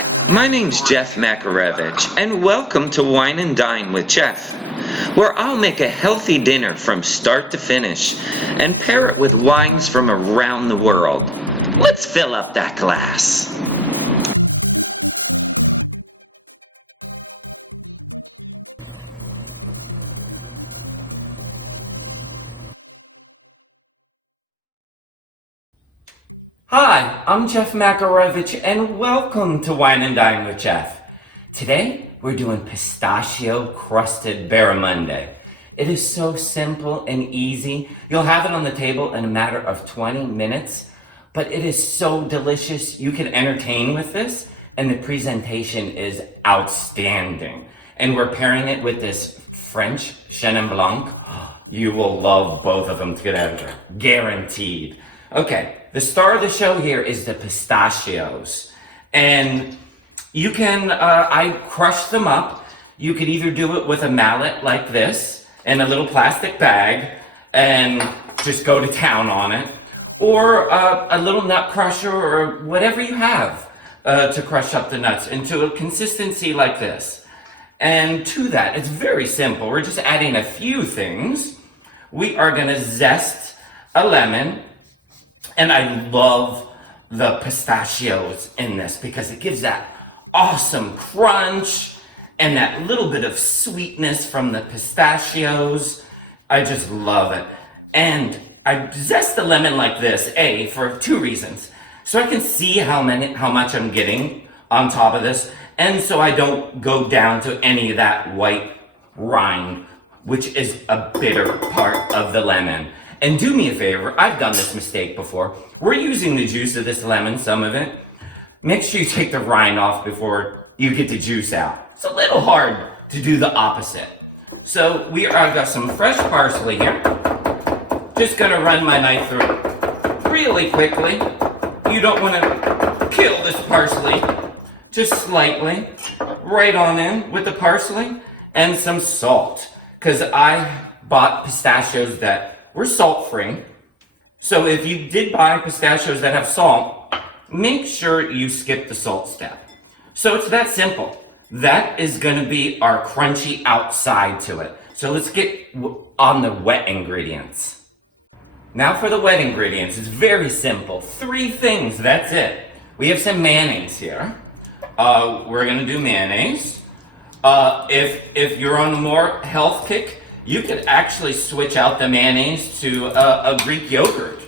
Hi, my name's Jeff Makarevich, and welcome to Wine and Dine with Jeff, where I'll make a healthy dinner from start to finish and pair it with wines from around the world. Let's fill up that glass. Hi, I'm Jeff Makarevich, and welcome to Wine and Dine with Jeff. Today, we're doing Pistachio Crusted Barramundi. It is so simple and easy. You'll have it on the table in a matter of 20 minutes, but it is so delicious. You can entertain with this, and the presentation is outstanding. And we're pairing it with this French Chenin Blanc. You will love both of them together, guaranteed. Okay, the star of the show here is the pistachios. And you can, I crush them up. You could either do it with a mallet like this in a little plastic bag and just go to town on it, or a little nut crusher or whatever you have to crush up the nuts into a consistency like this. And to that, it's very simple. We're just adding a few things. We are gonna zest a lemon. And I love the pistachios in this because it gives that awesome crunch and that little bit of sweetness from the pistachios. I just love it. And I zest the lemon like this, for two reasons. So I can see how much I'm getting on top of this, and so I don't go down to any of that white rind, which is a bitter part of the lemon. And do me a favor, I've done this mistake before. We're using the juice of this lemon, some of it. Make sure you take the rind off before you get the juice out. It's a little hard to do the opposite. So I've got some fresh parsley here. Just gonna run my knife through it really quickly. You don't wanna kill this parsley. Just slightly, right on in with the parsley and some salt. Cause I bought pistachios that we're salt-free, so if you did buy pistachios that have salt, make sure you skip the salt step. So it's that simple. That is gonna be our crunchy outside to it. So let's get on the wet ingredients. Now for the wet ingredients, it's very simple. 3 things, that's it. We have some mayonnaise here. We're gonna do mayonnaise. If you're on a more health kick, you could actually switch out the mayonnaise to a Greek yogurt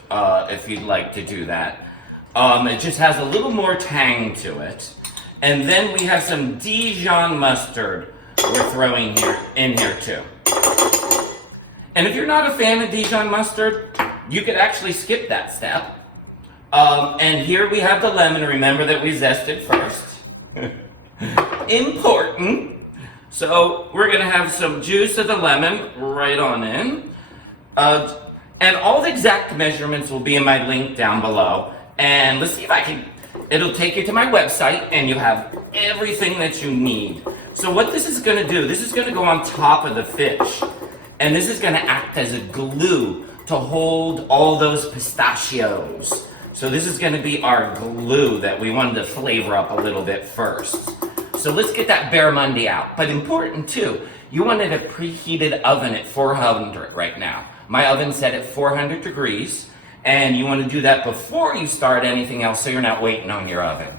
if you'd like to do that. It just has a little more tang to it. And then we have some Dijon mustard we're throwing in here too. And if you're not a fan of Dijon mustard, you could actually skip that step. And here we have the lemon. Remember that we zested first. Important. So we're gonna have some juice of the lemon right on in. And all the exact measurements will be in my link down below. And let's see if it'll take you to my website and you have everything that you need. So what this is gonna do, this is gonna go on top of the fish. And this is gonna act as a glue to hold all those pistachios. So this is gonna be our glue that we wanted to flavor up a little bit first. So let's get that barramundi out. But important too, you want it a preheated oven at 400 right now. My oven's set at 400 degrees, and you want to do that before you start anything else so you're not waiting on your oven.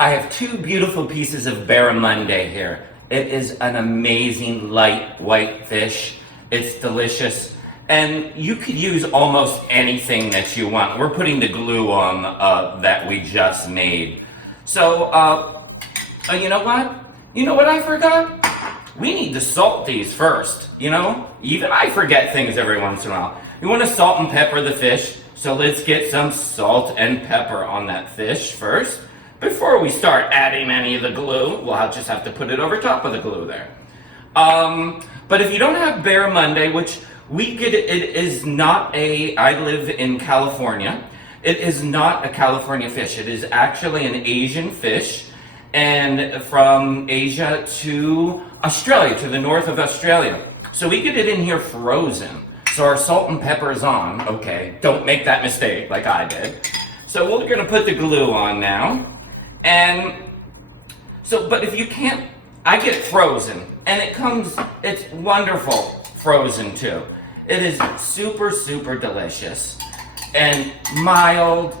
I have 2 beautiful pieces of barramundi here. It is an amazing light white fish. It's delicious. And you could use almost anything that you want. We're putting the glue on that we just made. So, you know what? You know what I forgot? We need to salt these first, Even I forget things every once in a while. You want to salt and pepper the fish, so let's get some salt and pepper on that fish first. Before we start adding any of the glue, I'll just have to put it over top of the glue there. But if you don't have barramundi, which we get, it is not I live in California. It is not a California fish. It is actually an Asian fish. And from Asia to Australia, to the north of Australia. So we get it in here frozen. So our salt and pepper is on. Okay, don't make that mistake like I did. So we're gonna put the glue on now. And so, but if you can't, I get it frozen, and it's wonderful frozen too. It is super, super delicious and mild,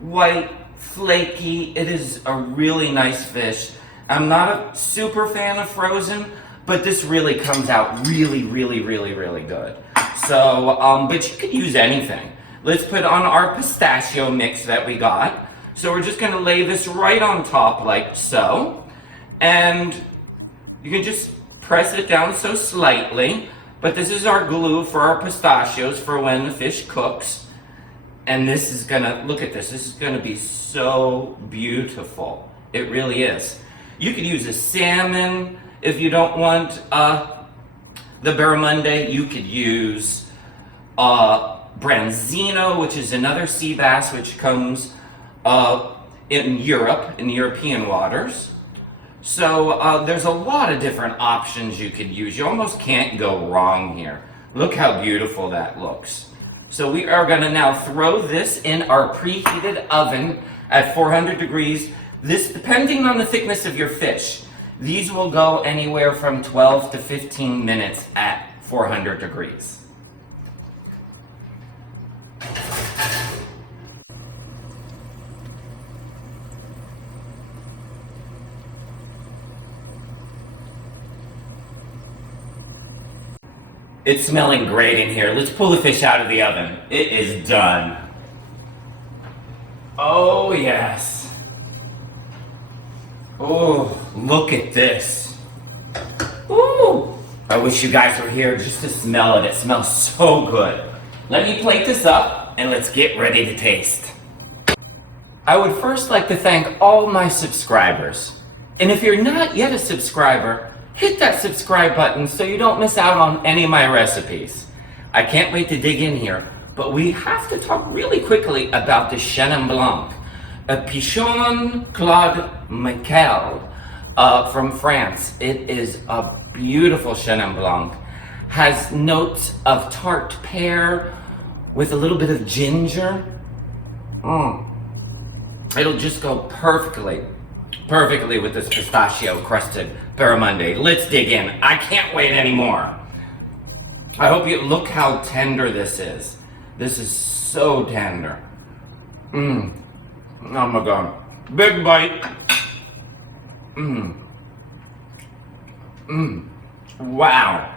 white, flaky. It is a really nice fish. I'm not a super fan of frozen, but this really comes out really, really, really, really good. So, but you could use anything. Let's put on our pistachio mix that we got. So we're just gonna lay this right on top like so. And you can just press it down so slightly. But this is our glue for our pistachios for when the fish cooks. And this is gonna, look at this, this is gonna be so beautiful. It really is. You could use a salmon if you don't want the barramundi. You could use branzino, which is another sea bass which comes in Europe, in European waters. So there's a lot of different options you could use. You almost can't go wrong here. Look how beautiful that looks. So we are gonna now throw this in our preheated oven at 400 degrees. This, depending on the thickness of your fish, these will go anywhere from 12 to 15 minutes at 400 degrees. It's smelling great in here. Let's pull the fish out of the oven. It is done. Oh, yes. Oh, look at this. Ooh. I wish you guys were here just to smell it. It smells so good. Let me plate this up and let's get ready to taste. I would first like to thank all my subscribers. And if you're not yet a subscriber, hit that subscribe button so you don't miss out on any of my recipes. I can't wait to dig in here, but we have to talk really quickly about the Chenin Blanc, a Pichon Claude Michel from France. It is a beautiful Chenin Blanc. Has notes of tart pear with a little bit of ginger. It'll just go perfectly with this pistachio crusted barramundi. Let's dig in. I can't wait anymore. I hope you look how tender this is. This is so tender. Oh my God. Big bite. Wow.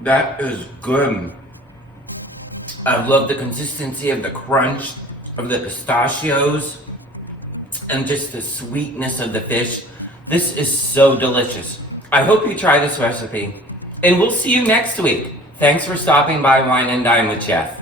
That is good. I love the consistency of the crunch of the pistachios and just the sweetness of the fish. This is so delicious. I hope you try this recipe, and we'll see you next week. Thanks for stopping by Wine and Dine with Chef.